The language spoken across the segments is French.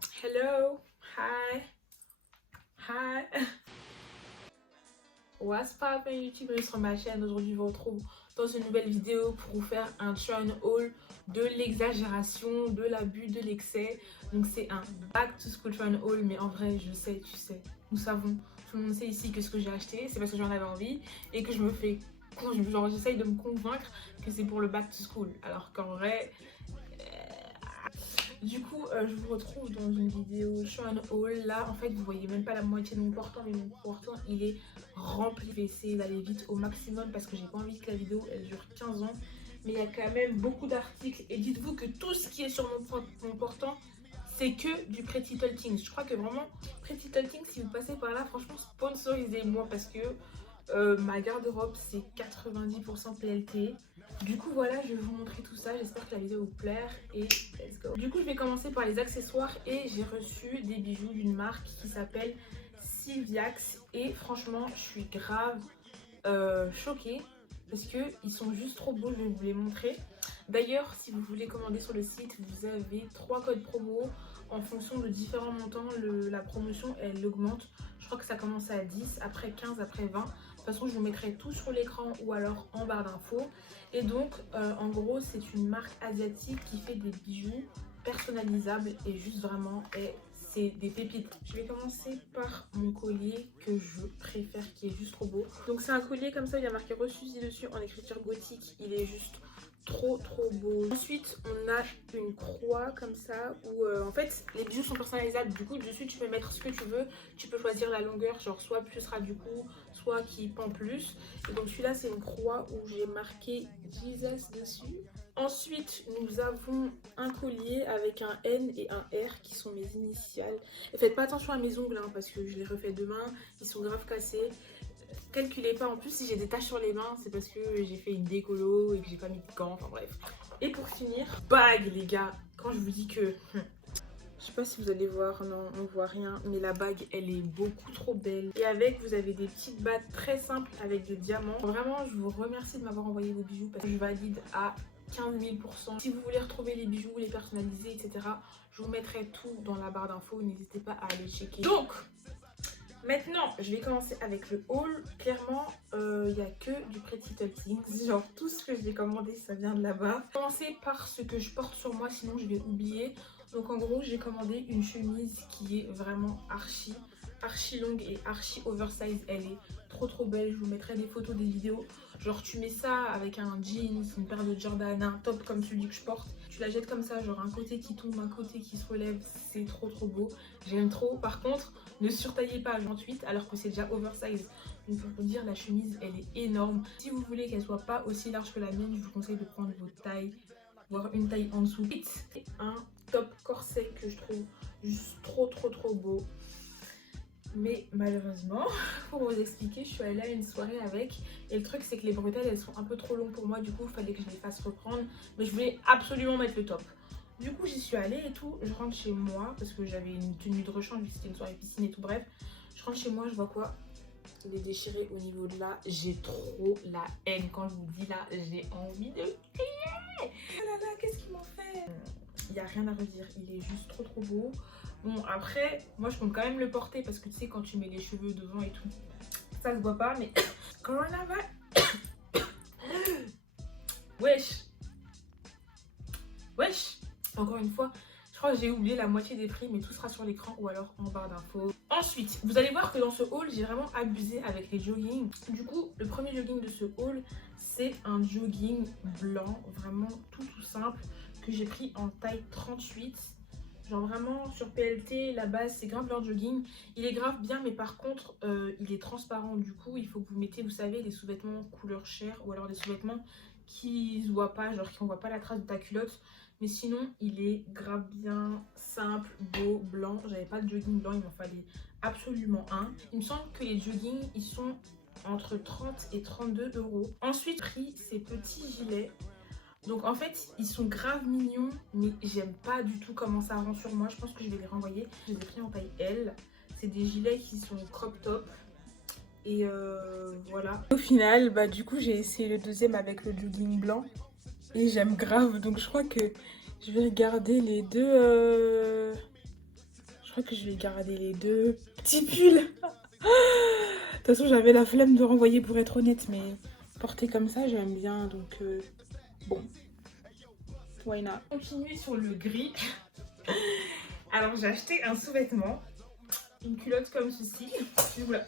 Hello, hi, hi. What's poppin' YouTube, bienvenue sur ma chaîne. Aujourd'hui, je vous retrouve dans une nouvelle vidéo pour vous faire un try and haul de l'exagération, de l'abus, de l'excès. Donc c'est un back to school try and haul, mais en vrai, je sais, tu sais, nous savons, tout le monde sait ici que ce que j'ai acheté, c'est parce que j'en avais envie et que je me fais, genre j'essaye de me convaincre que c'est pour le back to school, alors qu'en vrai, du coup, je vous retrouve dans une vidéo show and haul. Là, en fait, vous voyez même pas la moitié de mon portant, mais mon portant, il est rempli. Je vais essayer d'aller vite au maximum parce que j'ai pas envie que la vidéo, elle dure 15 ans. Mais il y a quand même beaucoup d'articles. Et dites-vous que tout ce qui est sur mon portant, c'est que du Pretty Little Things. Je crois que vraiment, Pretty Little Things, si vous passez par là, franchement, sponsorisez-moi parce que ma garde-robe, c'est 90% PLT. Du coup, voilà, je vais vous montrer tout ça. J'espère que la vidéo vous plaire et let's go. Du coup, je vais commencer par les accessoires et j'ai reçu des bijoux d'une marque qui s'appelle Sylviax. Et franchement, je suis grave choquée parce qu'ils sont juste trop beaux. Je vais vous les montrer. D'ailleurs, si vous voulez commander sur le site, vous avez 3 codes promo. En fonction de différents montants, la promotion, elle augmente. Je crois que ça commence à 10, après 15, après 20. De toute façon, je vous mettrai tout sur l'écran ou alors en barre d'infos. Et donc, en gros, c'est une marque asiatique qui fait des bijoux personnalisables et juste vraiment, c'est des pépites. Je vais commencer par mon collier que je préfère, qui est juste trop beau. Donc, c'est un collier comme ça, il y a marqué Refusi dessus en écriture gothique. Il est juste trop beau. Ensuite on a une croix comme ça où en fait les bijoux sont personnalisables, du coup dessus tu peux mettre ce que tu veux, tu peux choisir la longueur, genre soit plus ras du cou, soit qui pend plus. Et donc celui-là c'est une croix où j'ai marqué Jesus dessus. Ensuite nous avons un collier avec un N et un R qui sont mes initiales. Et faites pas attention à mes ongles hein, parce que je les refais demain, ils sont grave cassés. Calculez pas, en plus si j'ai des taches sur les mains c'est parce que j'ai fait une décolo et que j'ai pas mis de gants, enfin bref. Et pour finir, bague les gars, quand je vous dis que je sais pas si vous allez voir, non on voit rien, mais la bague elle est beaucoup trop belle. Et avec vous avez des petites bagues très simples avec de diamants. Vraiment je vous remercie de m'avoir envoyé vos bijoux parce que je valide à 15 000%. Si vous voulez retrouver les bijoux, les personnaliser, etc., je vous mettrai tout dans la barre d'infos, n'hésitez pas à aller checker. Donc maintenant, je vais commencer avec le haul. Clairement, il n'y a que du Pretty Little Things. Genre, tout ce que j'ai commandé, ça vient de là-bas. Je vais commencer par ce que je porte sur moi, sinon je vais oublier. Donc, en gros, j'ai commandé une chemise qui est vraiment archi longue et archi oversize. Elle est trop belle. Je vous mettrai des photos, des vidéos. Genre, tu mets ça avec un jeans, une paire de Jordan, un top comme celui que je porte. Tu la jettes comme ça, genre un côté qui tombe, un côté qui se relève. C'est trop beau. J'aime trop. Par contre, ne surtaillez pas à 28 alors que c'est déjà oversize. Donc pour vous dire, la chemise elle est énorme. Si vous voulez qu'elle soit pas aussi large que la mienne, je vous conseille de prendre votre taille, voire une taille en dessous. C'est un top corset que je trouve juste trop beau. Mais malheureusement, pour vous expliquer, je suis allée à une soirée avec. Et le truc c'est que les bretelles elles sont un peu trop longues pour moi. Du coup il fallait que je les fasse reprendre. Mais je voulais absolument mettre le top. Du coup j'y suis allée et tout, je rentre chez moi parce que j'avais une tenue de rechange, c'était une soirée piscine et tout, bref. Je rentre chez moi, je vois quoi? Il est déchiré au niveau de là, j'ai trop la haine. Quand je vous dis là, j'ai envie de crier. Oh là là, qu'est-ce qu'ils m'ont fait? Il n'y a rien à redire, il est juste trop beau. Bon après, moi je compte quand même le porter parce que tu sais quand tu mets les cheveux devant et tout, ça se voit pas mais... Coronavirus. Wesh. Encore une fois, je crois que j'ai oublié la moitié des prix, mais tout sera sur l'écran ou alors en barre d'infos. Ensuite, vous allez voir que dans ce haul, j'ai vraiment abusé avec les joggings. Du coup, le premier jogging de ce haul, c'est un jogging blanc, vraiment tout simple, que j'ai pris en taille 38. Genre vraiment sur PLT, la base, c'est grave leur jogging. Il est grave bien, mais par contre, il est transparent. Du coup, il faut que vous mettez, vous savez, des sous-vêtements couleur chair ou alors des sous-vêtements qui se voient pas, genre qui on voit pas la trace de ta culotte. Mais sinon, il est grave bien, simple, beau, blanc. J'avais pas de jogging blanc, il m'en fallait absolument un. Il me semble que les joggings, ils sont entre 30 et 32 euros. Ensuite, j'ai pris ces petits gilets. Donc en fait, ils sont grave mignons, mais j'aime pas du tout comment ça rend sur moi. Je pense que je vais les renvoyer. Je les ai pris en taille L. C'est des gilets qui sont crop top. Et voilà. Au final, bah du coup, j'ai essayé le deuxième avec le jogging blanc. Et j'aime grave, donc je crois que je vais regarder les deux crois que je vais garder les deux petits pulls. De toute façon, j'avais la flemme de renvoyer pour être honnête, mais porter comme ça, j'aime bien, donc bon, why not. Continuer sur le gris. Alors, j'ai acheté un sous-vêtement, une culotte comme ceci. Oula.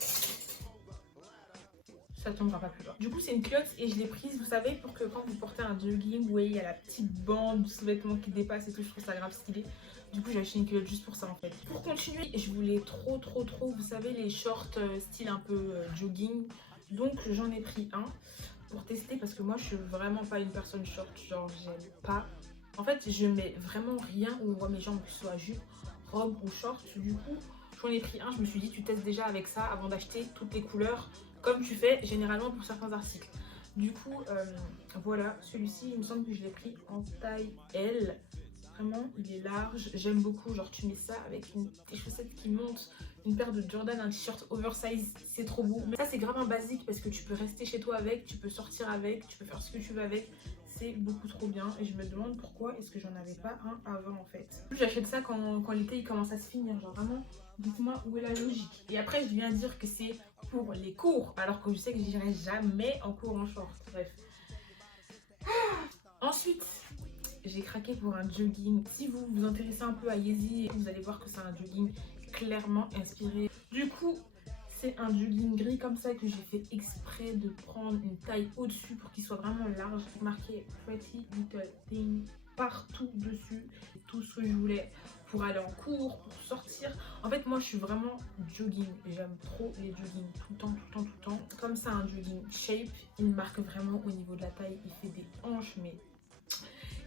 Ça tombera pas plus bas. Du coup, c'est une culotte et je l'ai prise, vous savez, pour que quand vous portez un jogging, vous voyez, il y a la petite bande du sous-vêtement qui dépasse et tout, je trouve ça grave stylé. Du coup, j'ai acheté une culotte juste pour ça en fait. Pour continuer, je voulais trop, vous savez, les shorts style un peu jogging. Donc, j'en ai pris un pour tester parce que moi, je suis vraiment pas une personne short. Genre, j'aime pas. En fait, je mets vraiment rien où on voit mes jambes, que ce soit jupe, robe ou short. Du coup, j'en ai pris un. Je me suis dit, tu testes déjà avec ça avant d'acheter toutes les couleurs, comme tu fais généralement pour certains articles. Du coup, voilà, celui-ci, il me semble que je l'ai pris en taille L. Vraiment, il est large, j'aime beaucoup. Genre, tu mets ça avec des chaussettes qui montent, une paire de Jordan, un t-shirt oversize, c'est trop beau. Mais ça, c'est grave un basique parce que tu peux rester chez toi avec, tu peux sortir avec, tu peux faire ce que tu veux avec. C'est beaucoup trop bien et je me demande pourquoi est-ce que j'en avais pas un avant en fait. J'achète ça quand l'été il commence à se finir, genre vraiment, dites-moi où est la logique. Et après, je viens dire que c'est pour les cours, alors que je sais que j'irai jamais en cours en short. Bref. Ensuite, j'ai craqué pour un jogging. Si vous vous intéressez un peu à Yeezy, vous allez voir que c'est un jogging clairement inspiré. Du coup, c'est un jogging gris comme ça que j'ai fait exprès de prendre une taille au-dessus pour qu'il soit vraiment large. Marqué Pretty Little Thing partout dessus. Tout ce que je voulais pour aller en cours, pour sortir. En fait, moi, je suis vraiment jogging. J'aime trop les joggings tout le temps, tout le temps, tout le temps. Comme ça, un jogging shape, il me marque vraiment au niveau de la taille. Il fait des hanches, mais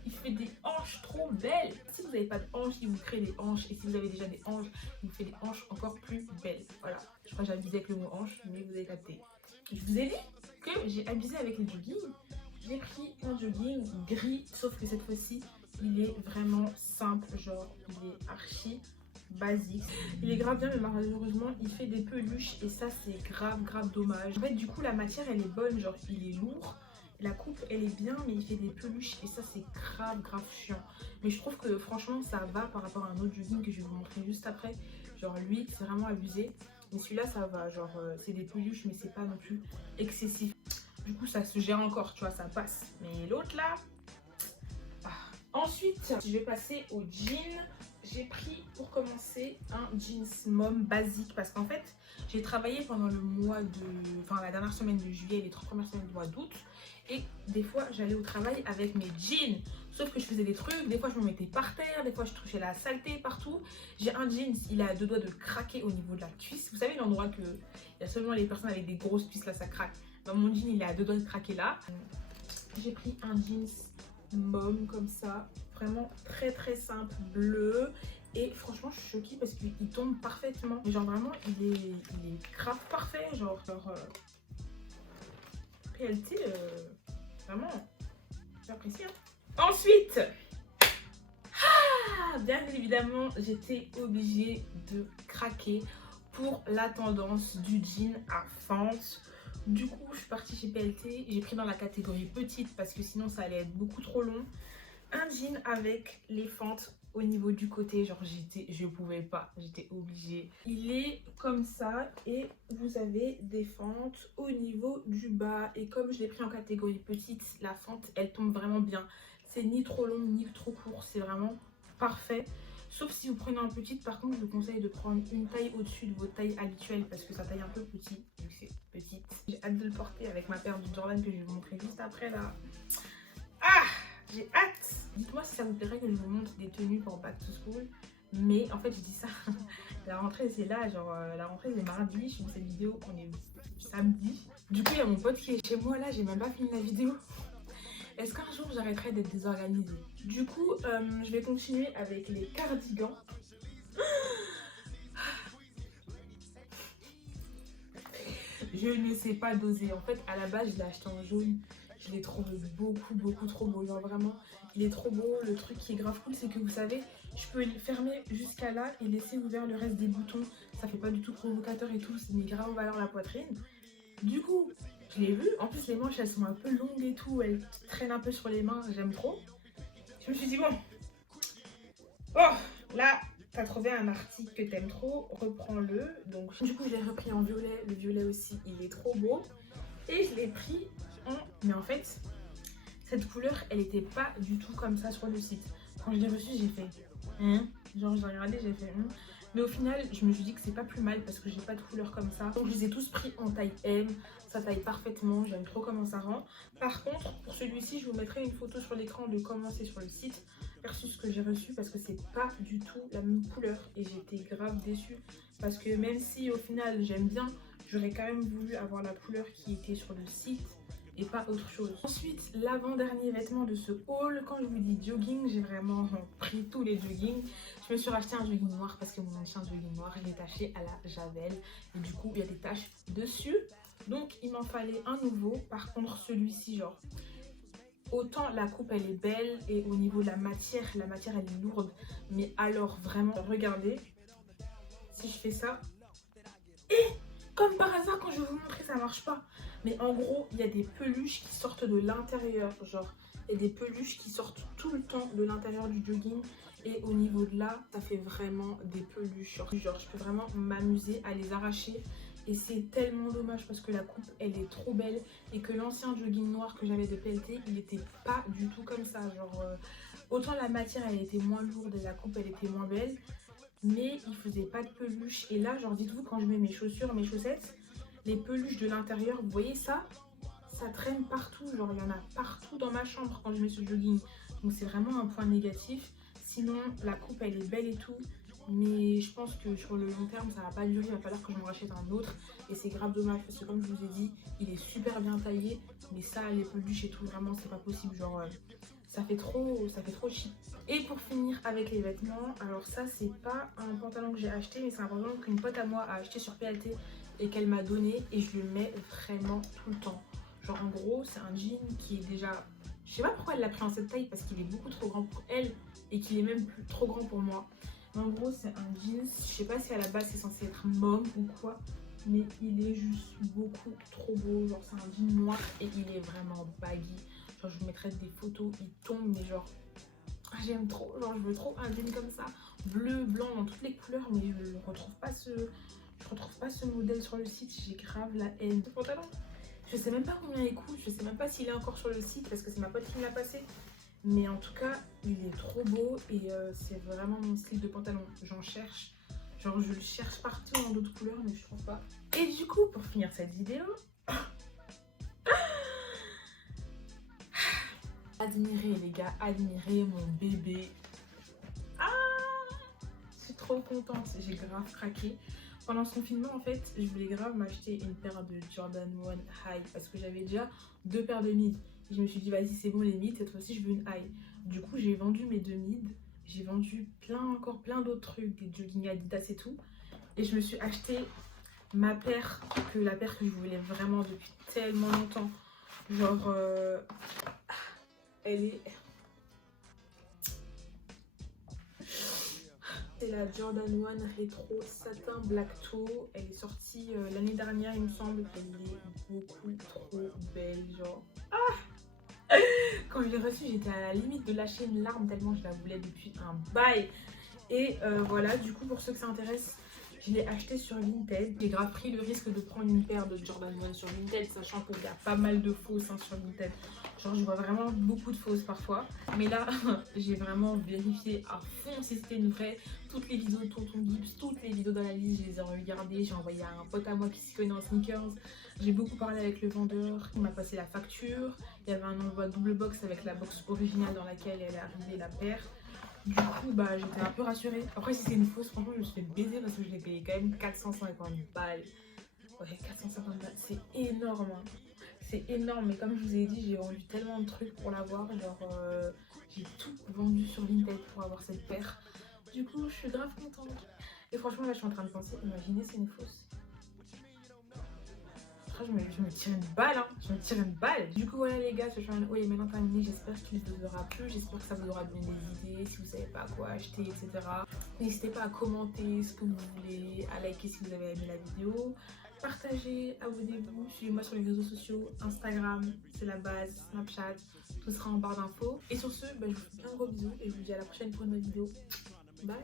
il fait des hanches trop belles. Si vous n'avez pas de hanches, il vous crée des hanches. Et si vous avez déjà des hanches, il vous fait des hanches encore plus belles. Voilà, je crois que j'ai abusé avec le mot hanche, mais vous avez capté. Je vous ai dit que j'ai abusé avec les joggings. J'ai pris un jogging gris, sauf que cette fois-ci, il est vraiment simple. Genre, il est archi basique. Il est grave bien, mais malheureusement, il fait des peluches. Et ça, c'est grave dommage. En fait, du coup, la matière, elle est bonne. Genre, il est lourd. La coupe elle est bien mais il fait des peluches et ça c'est grave chiant. Mais je trouve que franchement ça va par rapport à un autre jogging que je vais vous montrer juste après. Genre lui c'est vraiment abusé. Mais celui-là ça va, genre c'est des peluches mais c'est pas non plus excessif. Du coup ça se gère encore, tu vois, ça passe. Mais l'autre là... Ah. Ensuite je vais passer au jean. J'ai pris pour commencer un jeans mom basique parce qu'en fait j'ai travaillé pendant le mois de... Enfin la dernière semaine de juillet et les 3 premières semaines du mois d'août. Et des fois j'allais au travail avec mes jeans. Sauf que je faisais des trucs, des fois je me mettais par terre, des fois je touchais la saleté partout. J'ai un jeans, il a à 2 doigts de craquer au niveau de la cuisse. Vous savez l'endroit que il y a seulement les personnes avec des grosses cuisses là ça craque. Dans mon jean il est à 2 doigts de craquer là. J'ai pris un jeans mom comme ça. Vraiment très simple, bleu. Et franchement je suis choquée parce qu'il tombe parfaitement. Mais genre vraiment il est grave parfait. Genre réalité vraiment j'apprécie. Ensuite bien évidemment j'étais obligée de craquer pour la tendance du jean à fente. Du coup je suis partie chez PLT, j'ai pris dans la catégorie petite parce que sinon ça allait être beaucoup trop long. Un jean avec les fentes au niveau du côté, genre je pouvais pas, j'étais obligée. Il est comme ça et vous avez des fentes au niveau du bas. Et comme je l'ai pris en catégorie petite, la fente elle tombe vraiment bien. C'est ni trop long ni trop court, c'est vraiment parfait. Sauf si vous prenez en petite, par contre je vous conseille de prendre une taille au-dessus de votre taille habituelle parce que ça taille un peu petit, vu que c'est petite. J'ai hâte de le porter avec ma paire de Jordan que je vais vous montrer juste après là. Ah, j'ai hâte. Dites-moi si ça vous plairait que je vous montre des tenues pour back to school. Mais en fait je dis ça, la rentrée c'est là, genre la rentrée c'est mardi, je fais cette vidéo, on est samedi. Du coup il y a mon pote qui est chez moi là, j'ai même pas fini la vidéo. Est-ce qu'un jour j'arrêterai d'être désorganisée? Du coup je vais continuer avec les cardigans. Je ne sais pas doser, en fait à la base je l'ai acheté en jaune. Je l'ai trouvé beaucoup trop beau, genre vraiment il est trop beau. Le truc qui est grave cool c'est que vous savez je peux le fermer jusqu'à là et laisser ouvert le reste des boutons. Ça fait pas du tout provocateur et tout, ça met grave en valeur la poitrine. Du coup je l'ai vu, en plus les manches elles sont un peu longues et tout, elles traînent un peu sur les mains, j'aime trop. Je me suis dit bon, oh là t'as trouvé un article que t'aimes trop, reprends-le. Donc du coup je l'ai repris en violet, le violet aussi il est trop beau. Et je l'ai pris en... Mais en fait, cette couleur elle était pas du tout comme ça sur le site. Quand je l'ai reçu j'ai fait... Genre j'ai regardé, j'ai fait... Mais au final je me suis dit que c'est pas plus mal parce que j'ai pas de couleur comme ça. Donc je les ai tous pris en taille M, ça taille parfaitement, j'aime trop comment ça rend. Par contre pour celui-ci je vous mettrai une photo sur l'écran de comment c'est sur le site versus ce que j'ai reçu parce que c'est pas du tout la même couleur et j'étais grave déçue parce que même si au final j'aime bien, j'aurais quand même voulu avoir la couleur qui était sur le site et pas autre chose. Ensuite, l'avant-dernier vêtement de ce haul, quand je vous dis jogging, j'ai vraiment pris tous les joggings. Je me suis racheté un jogging noir parce que mon ancien jogging noir, je l'ai taché à la javel et du coup il y a des taches dessus. Donc il m'en fallait un nouveau. Par contre celui-ci, genre, autant la coupe elle est belle et au niveau de la matière elle est lourde. Mais alors vraiment, regardez, si je fais ça, et comme par hasard quand je vais vous montrer ça marche pas. Mais en gros il y a des peluches qui sortent de l'intérieur, genre il y a des peluches qui sortent tout le temps de l'intérieur du jogging. Et au niveau de là, ça fait vraiment des peluches. Genre je peux vraiment m'amuser à les arracher. Et c'est tellement dommage parce que la coupe elle est trop belle. Et que l'ancien jogging noir que j'avais de PLT, il était pas du tout comme ça. Genre autant la matière elle était moins lourde et la coupe elle était moins belle. Mais il faisait pas de peluche. Et là, genre dites-vous quand je mets mes chaussures, mes chaussettes, les peluches de l'intérieur, vous voyez ça? Ça traîne partout. Genre il y en a partout dans ma chambre quand je mets ce jogging. Donc c'est vraiment un point négatif. Sinon, la coupe, elle est belle et tout. Mais je pense que sur le long terme, ça va pas durer. Il va falloir que je m'en rachète un autre. Et c'est grave dommage parce que comme je vous ai dit, il est super bien taillé. Mais ça, les peluches et tout, vraiment, c'est pas possible. Genre, ça fait trop chic. Et pour finir avec les vêtements, alors ça, c'est pas un pantalon que j'ai acheté. Mais c'est un pantalon qu'une pote à moi a acheté sur PLT et qu'elle m'a donné. Et je le mets vraiment tout le temps. Genre, en gros, c'est un jean qui est déjà... Je sais pas pourquoi elle l'a pris en cette taille parce qu'il est beaucoup trop grand pour elle et qu'il est même plus trop grand pour moi. Mais en gros c'est un jeans, je sais pas si à la base c'est censé être mauve ou quoi, mais il est juste beaucoup trop beau. Genre c'est un jean noir et il est vraiment baggy. Genre je vous mettrai des photos, il tombe mais genre j'aime trop. Genre je veux trop un jean comme ça, bleu, blanc, dans toutes les couleurs, mais je retrouve pas ce modèle sur le site. J'ai grave la haine. Ce pantalon, je sais même pas combien il coûte, je sais même pas s'il est encore sur le site parce que c'est ma pote qui me l'a passé. Mais en tout cas, il est trop beau et c'est vraiment mon style de pantalon. J'en cherche, genre je le cherche partout en d'autres couleurs mais je trouve pas. Et du coup, pour finir cette vidéo, admirez les gars, admirez mon bébé. Ah, je suis trop contente, j'ai grave craqué. Pendant ce confinement, en fait, je voulais grave m'acheter une paire de Jordan 1 High parce que j'avais déjà 2 paires de mid. Et je me suis dit, vas-y, c'est bon les mid, cette fois-ci, je veux une high. Du coup, j'ai vendu mes 2 mid. J'ai vendu encore plein d'autres trucs, des jogging Adidas et tout. Et je me suis acheté ma paire, la paire que je voulais vraiment depuis tellement longtemps. Genre, elle est... C'est la Jordan 1 Retro Satin Black Toe. Elle est sortie l'année dernière, il me semble. Elle est beaucoup trop belle, genre. Ah, quand je l'ai reçue, j'étais à la limite de lâcher une larme tellement je la voulais depuis un bail. Et voilà, du coup, pour ceux que ça intéresse, je l'ai acheté sur Vinted. J'ai grave pris le risque de prendre une paire de Jordan 1 sur Vinted, sachant qu'il y a pas mal de fausses sur Vinted. Genre, je vois vraiment beaucoup de fausses parfois. Mais là, j'ai vraiment vérifié à fond si c'était une vraie. Toutes les vidéos de Tonton Gibbs, toutes les vidéos dans la liste, je les ai regardées. J'ai envoyé à un pote à moi qui s'y connaît en sneakers. J'ai beaucoup parlé avec le vendeur. Il m'a passé la facture. Il y avait un envoi double box avec la box originale dans laquelle elle est arrivée, la paire. Du coup, bah, j'étais un peu rassurée. Après, si c'est une fausse, franchement, je me suis fait baiser parce que je l'ai payé quand même 450 balles. Ouais, 450 balles, c'est énorme. Hein. C'est énorme, mais comme je vous ai dit, j'ai vendu tellement de trucs pour l'avoir. Genre, j'ai tout vendu sur Vinted pour avoir cette paire. Du coup, je suis grave contente. Et franchement, là, je suis en train de penser, imaginez, c'est une fausse. Je me tire une balle, hein. Je me tire une balle. Du coup, voilà les gars, ce channel haul est maintenant terminé. J'espère qu'il vous aura plu. J'espère que ça vous aura donné des idées si vous savez pas quoi acheter, etc. N'hésitez pas à commenter ce que vous voulez, à liker si vous avez aimé la vidéo. Partagez, abonnez-vous, suivez-moi sur les réseaux sociaux, Instagram, c'est la base, Snapchat, tout sera en barre d'infos. Et sur ce, bah, je vous fais plein de gros bisous et je vous dis à la prochaine pour une nouvelle vidéo. Bye!